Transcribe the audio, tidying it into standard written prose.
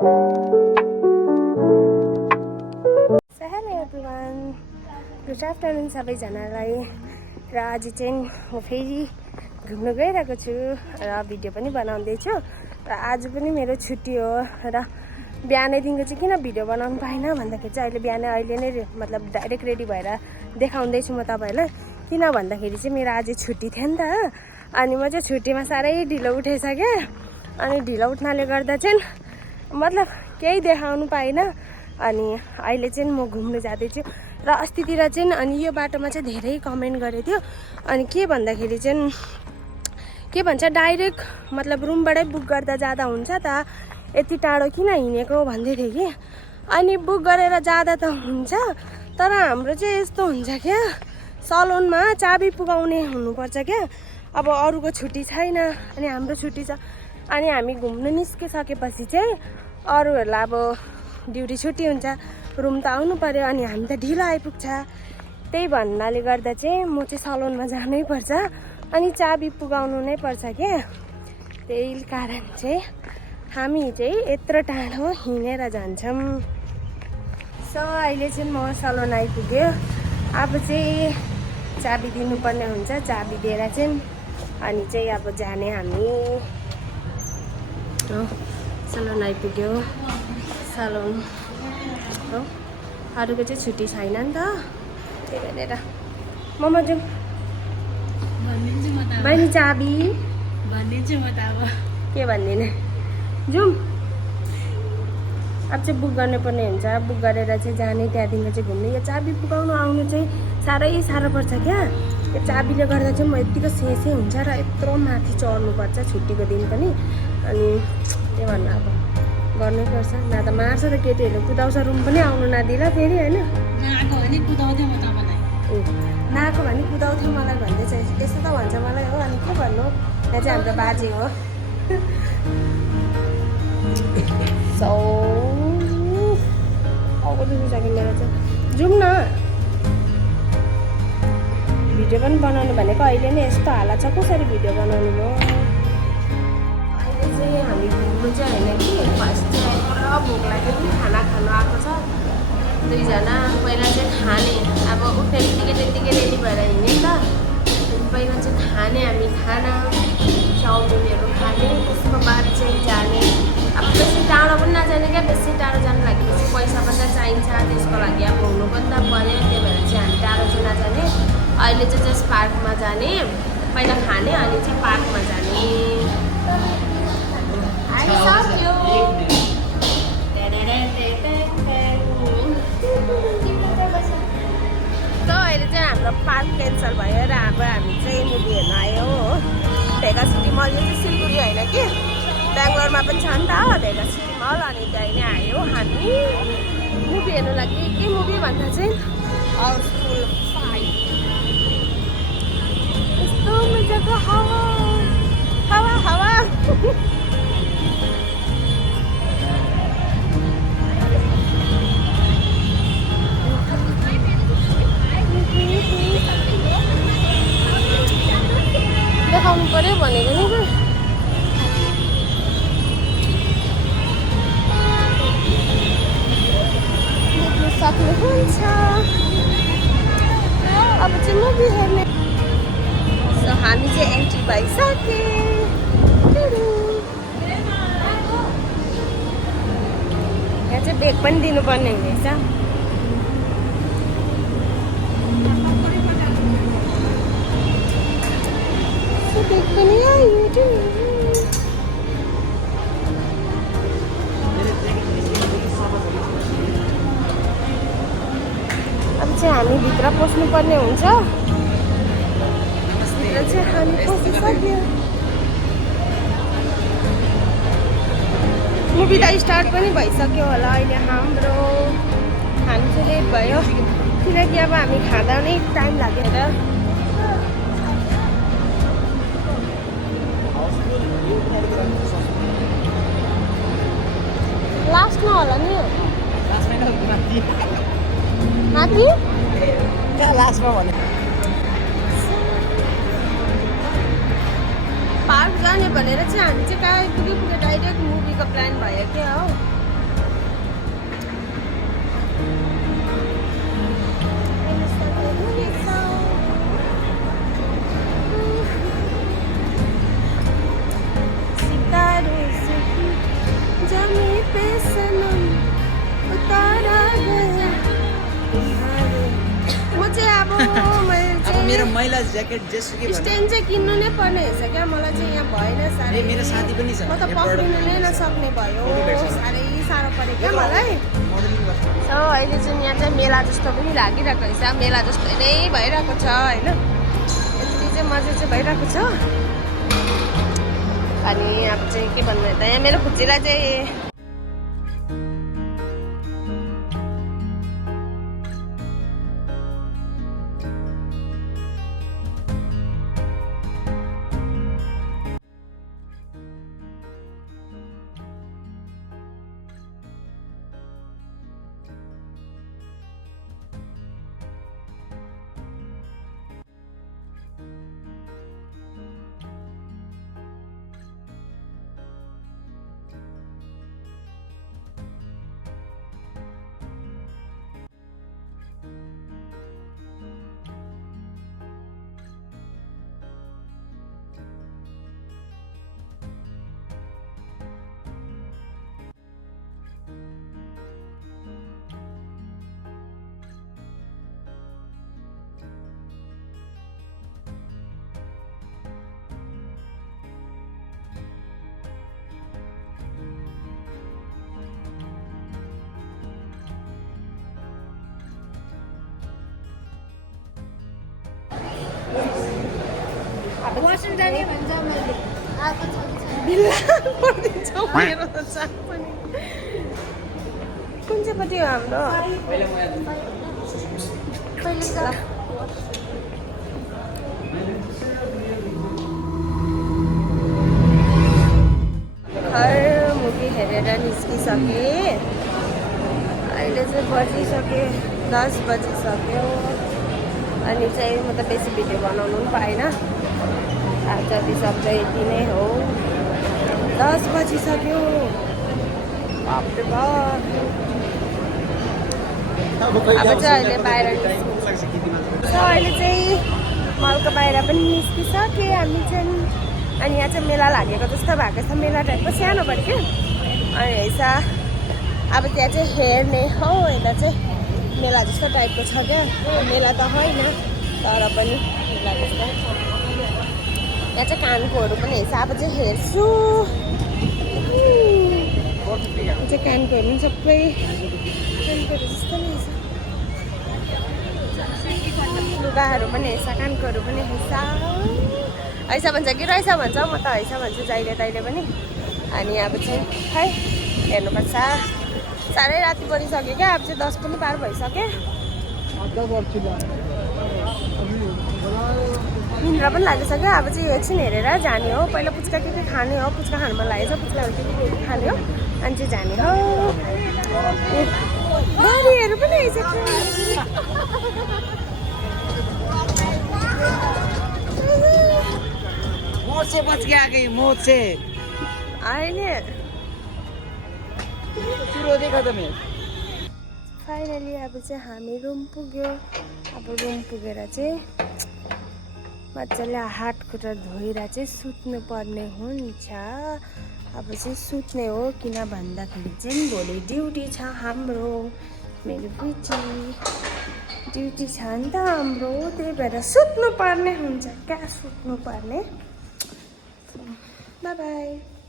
Hello everyone, good afternoon सबैजनालाई। र आज चाहिँ म फेरि घुम्न गइरहेको छु र भिडियो पनि बनाउँदैछु। र आज पनि मेरो छुट्टी हो र बिहानैदेखिको चाहिँ किन भिडियो बनाउनु पाएन भन्दाखेरि चाहिँ अहिले नै मतलब डाइरेक्ट रेडी भएर देखाउँदैछु म तपाईँहरूलाई। किन भन्दाखेरि चाहिँ मेरो आज छुट्टी थियो नि त। अनि म चाहिँ छुट्टीमा साह्रै ढिलो उठेछ क्या। अनि ढिलो उठ्नाले गर्दा चाहिँ मतलब केही देखाउनु पाइनँ। अनि अहिले चाहिँ म घुम्नु जाँदैछु र अस्तितिर चाहिँ अनि यो बाटोमा चाहिँ धेरै कमेन्ट गरेको थियो। अनि के भन्दाखेरि चाहिँ के भन्छ डाइरेक्ट मतलब रुमबाटै बुक गर्दा जाँदा हुन्छ त, यति टाढो किन हिँडेको भन्दै थियो कि। अनि बुक गरेर जाँदा त हुन्छ, तर हाम्रो चाहिँ यस्तो हुन्छ क्या, सलोनमा चाबी पुगाउने हुनुपर्छ क्या। अब अरूको छुट्टी छैन अनि हाम्रो छुट्टी छ। अनि हामी घुम्नु निस्किसकेपछि चाहिँ अरूहरूलाई अब ड्युटी छुट्टी हुन्छ, रुम त आउनु पर्यो। अनि हामी त ढिलो आइपुग्छ। त्यही भन्नाले गर्दा चाहिँ म चाहिँ सलोनमा जानै पर्छ अनि चाबी पुगाउनु नै पर्छ क्या। त्यही कारण चाहिँ हामी चाहिँ यत्रो टाढो हिँडेर जान्छौँ। सो अहिले चाहिँ म सलोन आइपुग्यो। अब चाहिँ चाबी दिनुपर्ने हुन्छ, चाबी दिएर चाहिँ अनि चाहिँ अब जाने हामी। सलोन आइपुग्यो। सलोन हो, अरूको चाहिँ छुट्टी छैन नि त, त्यही भएर मम्मा जाउँ। बहिनी चाबी भनिदिन्छु म त अब के भन्दिनँ, जाउँ। अब चाहिँ बुक गर्नुपर्ने हुन्छ, बुक गरेर चाहिँ जाने, त्यहाँदेखिको चाहिँ घुम्ने। यो चाबी पुगाउनु आउनु चाहिँ साह्रो पर्छ क्या। यो चाबीले गर्दा चाहिँ म यत्तिको सेसे हुन्छ र यत्रो माथि चढ्नुपर्छ छुट्टीको दिन पनि। अनि के भन्नु, अब गर्नैपर्छ। न त मार्छ त केटीहरूले, कुदाउँछ रुम पनि आउनु नदिला फेरि होइन। नआएको भने कुदाउँथेँ म तपाईँलाई। नआएको भने कुदाउँथ्यो मलाई भन्दै चाहिँ यस्तो त भन्छ मलाई हो। अनि के भन्नु, यहाँ चाहिँ हाम्रो बाजे हो। सो दुइसक्यो मेरो चाहिँ, जाउँ न। भिडियो पनि बनाउनु भनेको अहिले नै यस्तो हालत छ, कसरी भिडियो बनाउनु भयो। अहिले चाहिँ हामी घुम्नु चाहिँ होइन कि, फर्स्ट चाहिँ पुरा भोक लाग्यो कि खाना खानु आएको छ दुईजना। पहिला चाहिँ खाने, अब उठ्ने बित्तिकै त्यत्तिकै रेडी भएर हिँड्यो नि त। पहिला चाहिँ खाने, हामी खाना चाउमिनहरू खाने, त्यसको बाद चाहिँ जाने। अब बेसी टाढो पनि नजाने क्या, बेसी टाढो जानु लागि बेसी पैसा पनि त चाहिन्छ, त्यसको लागि अब हुनु पनि त पऱ्यो। त्यही भएर चाहिँ हामी टाढो चाहिँ नजाने। अहिले चाहिँ जस्ट पार्कमा जाने, पहिला खाने अनि चाहिँ पार्कमा जाने। त अहिले चाहिँ हाम्रो पार्क क्यान्सल भयो र अब हामी चाहिँ मुभी हेर्न आयो हो। भेगा सिटी मल, यो चाहिँ सिलगढी होइन कि, बेङ्गलोरमा पनि छ नि त भेगा सिटी मल। अनि त्यही नै आयो हामी मुभी हेर्नु लागि। के मुभी भन्दा चाहिँ हाउसफुल 5। यस्तो मजाको हावा हावा हावा। देखाउनु पर्यो भनेको नि देख्नु सक्नुहुन्छ। अब चाहिँ मुभी हेर्ने। सो हामी चाहिँ एन्ट्री भइसक्यो। यहाँ चाहिँ बेग पनि दिनुपर्ने हुनेछ। बेग पनि आयो। अब चाहिँ हामी भित्र पस्नुपर्ने हुन्छ। भित्र चाहिँ हामी पसिसक्यो। मुभी त स्टार्ट पनि भइसक्यो होला अहिले हाम्रो। हामी चाहिँ लेट भयो किनकि अब हामी खाँदा नै टाइम लागेर। लास्टमा होला नि, माथि लास्टमा भने पार्क जाने भनेर चाहिँ हामी चाहिँ कहाँ आइपुग्यो, डाइरेक्ट मुभीको प्लान भयो क्या हो। मैला ज्याकेट जेसुकै भन स्ट्यान्ड चाहिँ किन्नु नै पर्ने रहेछ क्या मलाई चाहिँ यहाँ भएन साह्रै ए, मेरो साथी पनि छ। म त यो पक्रिनु product नै नसक्ने भयो फोटो भेट्छ। साह्रै साह्रो पऱ्यो क्या मलाई मोडलिङ गर्छ अहिले चाहिँ यहाँ चाहिँ मेला जस्तो पनि लागिरहेको रहेछ मेला जस्तो नै भइरहेको छ होइन यति चाहिँ मजा चाहिँ भइरहेको छ अनि अब चाहिँ के भन्नु त यहाँ मेरो खुच्चीलाई चाहिँ वासरुम जाने भन्छ मैले आएको छ कि छैन बिल्ला परिदिन्छौ मेरो त चाक पनि कुन चाहिँ पट्टि हो हाम्रो पहिले जा घर मुभी हेरेर निस्किसकेँ अहिले चाहिँ बजिसक्यो 10 बजिसक्यो अनि चाहिँ म त बेसी भिडियो बनाउनु पनि पाएन आज जति सक्दो यति नै हो 10 बजिसक्यो बापरे बाप अब चाहिँ अहिले बाहिर अहिले चाहिँ मलको बाहिर पनि निस्किसक्यो हामी चाहिँ अनि यहाँ चाहिँ मेला लागेको जस्तो भएको छ मेला टाइपको सानो बढी क्या अनि यसा अब त्यहाँ चाहिँ हेर्ने हो यता चाहिँ मेला जस्तो टाइपको छ क्या मेला त होइन तर पनि मेला जस्तो यहाँ चाहिँ कानकोहरू पनि हेर्छ अब चाहिँ हेर्छु यहाँ चाहिँ कानकोहरू पनि सबै कानकोहरू जस्तो नै हेर्छ लुगाहरू पनि हेर्छ कानकोहरू पनि हेर्छ ऐसा भन्छ कि रहेछ भन्छ म त ऐसा भन्छु जहिले तहिले पनि अनि अब चाहिँ खै हेर्नुपर्छ साह्रै राति परिसक्यो क्या अब चाहिँ 10 पनि पार भइसक्यो निन्द्रा पनि लागिसक्यो अब चाहिँ एकछिन हेरेर जाने हो पहिला पुच्का के खाने हो पुच्का खानु मन लागेको छ पुच्काहरू के खाने हो अनि चाहिँ जाने हो गाडीहरू पनि आइसक्यो मोड से बच के आ गई मोड से अहिले शुरू देखा था मैं फाइनली अब चाहिँ हामी रुम पुग्यो अब रुम पुगेर चाहिँ मजाले हात खुट्टा धोएर चाहिँ सुत्नु पर्ने हुन्छ अब चाहिँ सुत्ने हो किन भन्दाखेरि चाहिँ भोलि ड्युटी छ हाम्रो मेरो बुटी ड्युटी छ नि त हाम्रो त्यही भएर सुत्नु पर्ने हुन्छ क्या सुत्नु पर्ने बाई बाई